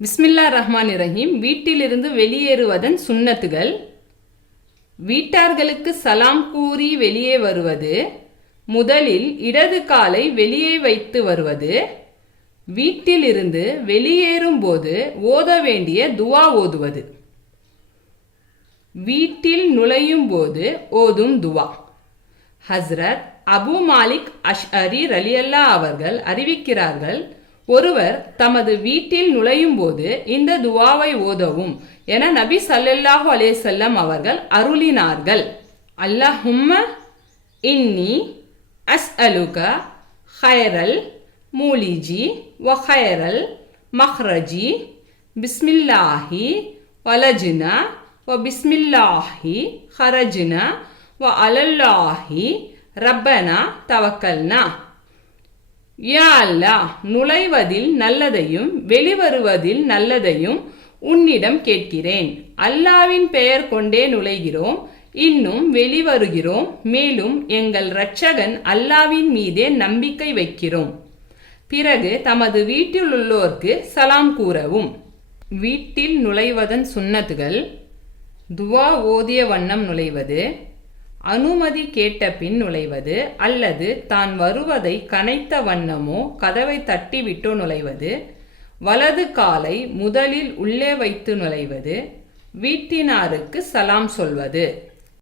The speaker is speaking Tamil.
பிஸ்மில்லாஹ் ரஹ்மான் ரஹீம். வீட்டிலிருந்து வெளியேறுவதன் சுன்னத்துகள். வீட்டார்களுக்கு சலாம் கூறி வெளியே வருவது, முதலில் இடது காலை வெளியே வைத்து வருவது, வீட்டிலிருந்து வெளியேறும் போது ஓத வேண்டிய துவா ஓதுவது, வீட்டில் நுழையும் போது ஓதும் துவா. ஹஸ்ரத் அபு மாலிக் அஷ்அரி ரலியல்லாஹு அவர்கள் அறிவிக்கிறார்கள், ஒருவர் தமது வீட்டில் நுழையும் போது இந்த துவாவை ஓதவும் என நபி ஸல்லல்லாஹு அலைஹி வஸல்லம் அவர்கள் அருளினார்கள். அல்லாஹும்ம இன்னி அஸ்அலுக ஹைரல் மூலிஜி வ ஹைரல் மஹ்ரஜி பிஸ்மில்லாஹி வலஜ்னா வ பிஸ்மில்லாஹி ஹரஜ்னா வ அலல்லாஹி ரப்பனா தவக்கல்னா. யா அல்லாஹ், நுழைவதில் நல்லதையும் வெளிவருவதில் நல்லதையும் உன்னிடம் கேட்கிறேன். அல்லாவின் பெயர் கொண்டே நுழைகிறோம், இன்னும் வெளிவருகிறோம். மேலும் எங்கள் இரட்சகன் அல்லாவின் மீதே நம்பிக்கை வைக்கிறோம். பிறகு தமது வீட்டில் உள்ளோர்க்கு சலாம் கூறவும். வீட்டில் நுழைவதன் சுன்னத்துகள். துவா ஓதிய வண்ணம் நுழைவது, அனுமதி கேட்ட பின் நுழைவது, அல்லது தான் வருவதை கனைத்த வண்ணமோ கதவை தட்டிவிட்டோ நுழைவது, வலது காலை முதலில் உள்ளே வைத்து நுழைவது, வீட்டினாருக்கு சலாம் சொல்வது.